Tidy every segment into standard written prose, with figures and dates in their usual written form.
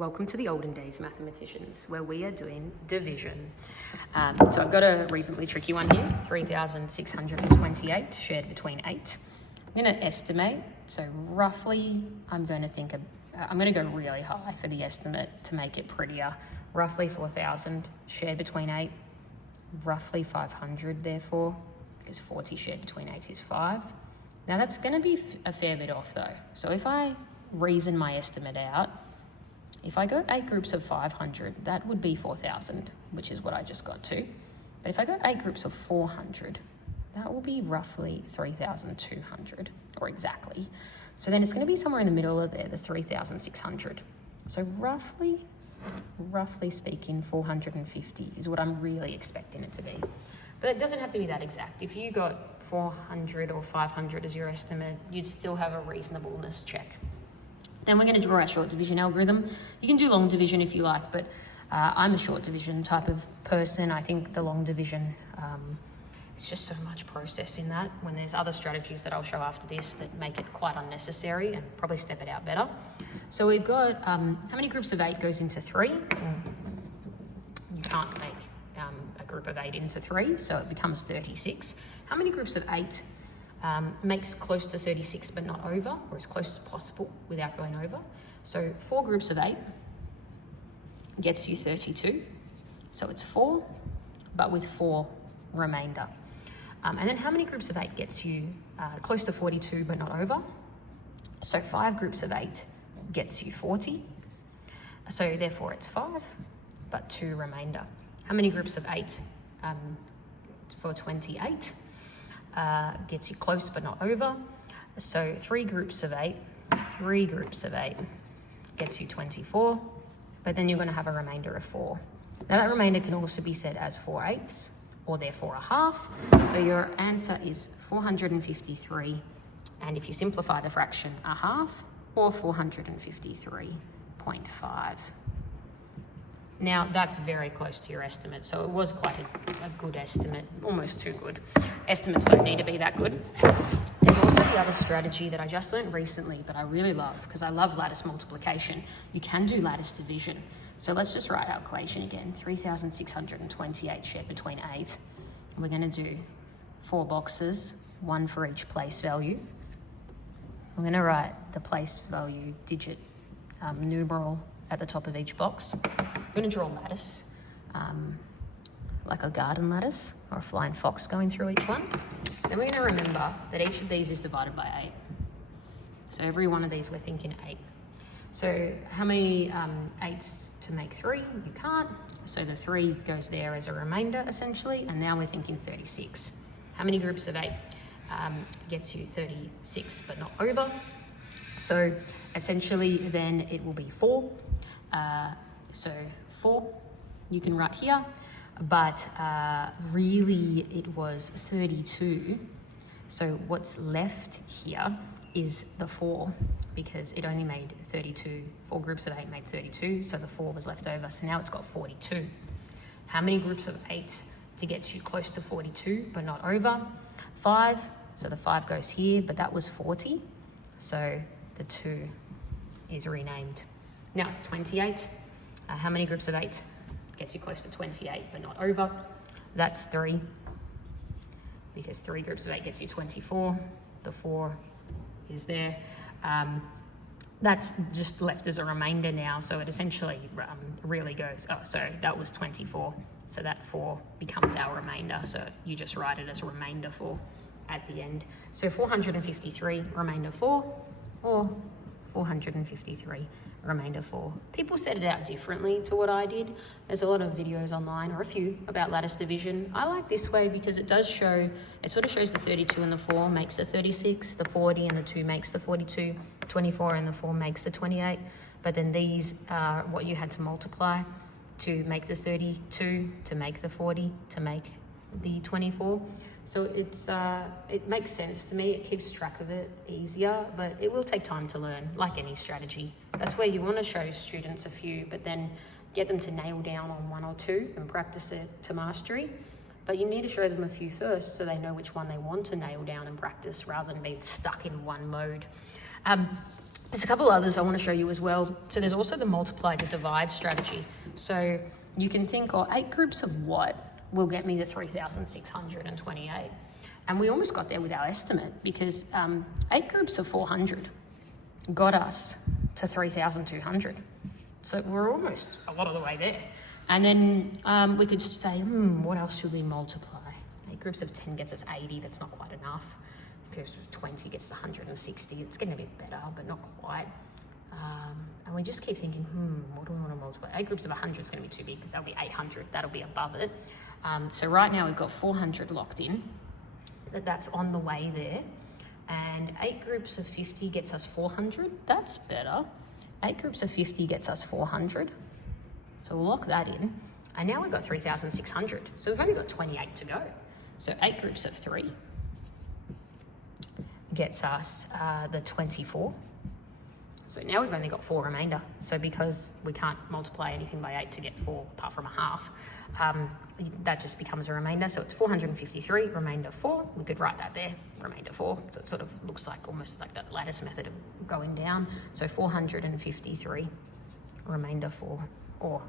Welcome to the olden days, mathematicians, where we are doing division. So I've got a reasonably tricky one here, 3,628 shared between 8. I'm going to estimate, so roughly I'm going to go really high for the estimate to make it prettier. Roughly 4,000 shared between 8, roughly 500 therefore, because 40 shared between 8 is 5. Now that's going to be a fair bit off though. So if I reason my estimate out, if I go 8 groups of 500, that would be 4,000, which is what I just got to. But if I go 8 groups of 400, that will be roughly 3,200, or exactly. So then it's going to be somewhere in the middle of there, the 3,600. So roughly speaking, 450 is what I'm really expecting it to be. But it doesn't have to be that exact. If you got 400 or 500 as your estimate, you'd still have a reasonableness check. Then we're going to draw our short division algorithm. You can do long division if you like, but I'm a short division type of person. I think the long division, it's just so much process in that when there's other strategies that I'll show after this that make it quite unnecessary and probably step it out better. So we've got, how many groups of 8 goes into 3? You can't make a group of 8 into 3, so it becomes 36. How many groups of 8 makes close to 36 but not over, or as close as possible without going over? So 4 groups of 8 gets you 32. So it's 4, but with 4 remainder. And then how many groups of 8 gets you close to 42 but not over? So 5 groups of 8 gets you 40. So therefore it's 5, but 2 remainder. How many groups of 8 for 28? Gets you close but not over. So 3 groups of 8 gets you 24, but then you're going to have a remainder of 4. Now that remainder can also be said as 4/8, or therefore a half. So your answer is 453, and if you simplify the fraction, a half, or 453.5. Now that's very close to your estimate, so it was quite a good estimate, almost too good. Estimates don't need to be that good. There's also the other strategy that I just learned recently that I really love, because I love lattice multiplication. You can do lattice division. So let's just write our equation again, 3,628 shared between 8. We're going to do 4 boxes, 1 for each place value. I'm going to write the place value digit numeral at the top of each box. I'm going to draw a lattice, like a garden lattice or a flying fox going through each one. Then we're going to remember that each of these is divided by 8. So every one of these we're thinking 8. So how many 8s to make 3? You can't. So the 3 goes there as a remainder essentially, and now we're thinking 36. How many groups of 8 gets you 36 but not over? So essentially then it will be 4. So 4 you can write here, but really it was 32. So what's left here is the 4, because it only made 32. 4 groups of 8 made 32, so the 4 was left over. So now it's got 42. How many groups of 8 to get you close to 42 but not over? 5, so the 5 goes here, but that was 40. So the 2 is renamed. Now it's 28. How many groups of 8 gets you close to 28 but not over? That's 3, because 3 groups of 8 gets you 24. The 4 is there. That's just left as a remainder now, so it essentially really goes, oh, sorry, that was 24. So that 4 becomes our remainder, so you just write it as a remainder 4 at the end. So 453 remainder 4, or 453 remainder 4. People set it out differently to what I did. There's a lot of videos online, or a few, about lattice division. I like this way because it does show, it sort of shows the 32 and the 4 makes the 36, the 40 and the 2 makes the 42, 24 and the 4 makes the 28, but then these are what you had to multiply to make the 32, to make the 40, to make the 24. So it makes sense to me. It keeps track of it easier, but it will take time to learn, like any strategy. That's where you want to show students a few, but then get them to nail down on 1 or 2 and practice it to mastery. But you need to show them a few first so they know which one they want to nail down and practice, rather than being stuck in one mode. There's a couple others I want to show you as well. So there's also the multiply to divide strategy. So you can think, 8 groups of what will get me to 3,628? And we almost got there with our estimate, because 8 groups of 400 got us to 3,200. So we're almost a lot of the way there. And then we could say, what else should we multiply? 8 groups of 10 gets us 80. That's not quite enough. Groups of 20 gets us 160. It's getting a bit better, but not quite. And we just keep thinking, what do we want to multiply? 8 groups of 100 is going to be too big, because that'll be 800. That'll be above it. So right now we've got 400 locked in. That's on the way there. And 8 groups of 50 gets us 400. That's better. 8 groups of 50 gets us 400. So we'll lock that in. And now we've got 3,600. So we've only got 28 to go. So 8 groups of 3 gets us the 24. So now we've only got 4 remainder. So because we can't multiply anything by 8 to get 4, apart from a half, that just becomes a remainder. So it's 453, remainder 4. We could write that there, remainder 4. So it sort of looks like almost like that lattice method of going down. So 453, remainder 4, or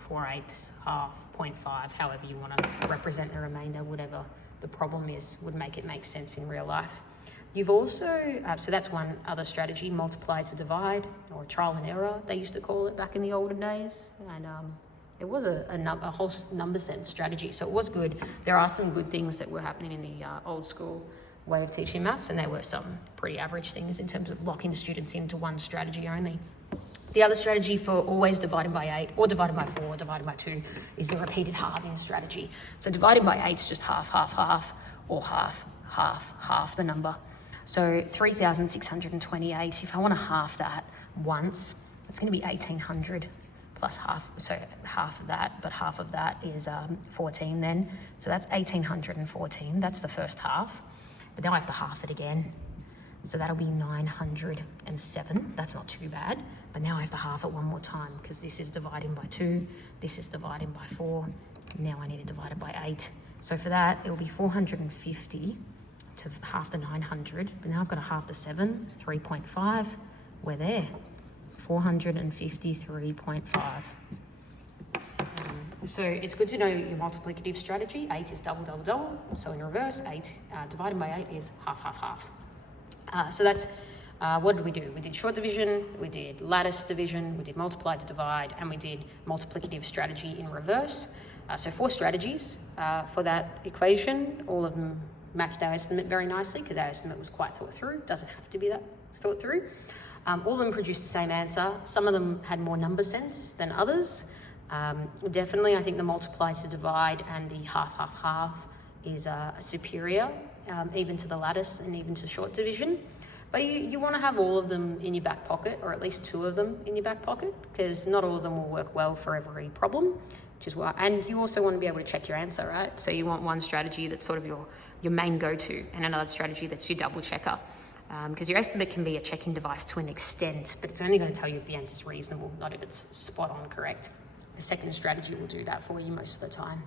4/8, half, 0.5, however you want to represent the remainder, whatever the problem is, would make it make sense in real life. You've also, so that's one other strategy, multiply to divide, or trial and error, they used to call it back in the olden days. And it was a whole number sense strategy, so it was good. There are some good things that were happening in the old school way of teaching maths, and there were some pretty average things in terms of locking students into one strategy only. The other strategy for always dividing by 8, or dividing by 4, or dividing by 2, is the repeated halving strategy. So dividing by 8 is just half, half, half, or half, half, half the number. So 3,628, if I want to half that once, it's going to be 1,800 plus half, so half of that, but half of that is 14 then. So that's 1,814, that's the first half. But now I have to half it again. So that'll be 907, that's not too bad. But now I have to half it one more time, because this is dividing by 2, this is dividing by 4, now I need to divide it by 8. So for that, it'll be 450 to half the 900, but now I've got to half the 7, 3.5, we're there, 453.5. So it's good to know your multiplicative strategy. 8 is double, double, double, so in reverse, 8 divided by 8 is half, half, half. So that's, what did we do? We did short division, we did lattice division, we did multiply to divide, and we did multiplicative strategy in reverse. So 4 strategies for that equation, all of them matched our estimate very nicely, because our estimate was quite thought through. Doesn't have to be that thought through. All of them produced the same answer. Some of them had more number sense than others. Definitely, I think the multiply to divide and the half, half, half is superior, even to the lattice and even to short division. But you want to have all of them in your back pocket, or at least 2 of them in your back pocket, because not all of them will work well for every problem, which is why. And you also want to be able to check your answer, right? So you want one strategy that's sort of your main go-to, and another strategy that's your double checker. Because your estimate can be a checking device to an extent, but it's only going to tell you if the answer is reasonable, not if it's spot on correct. A second strategy will do that for you most of the time.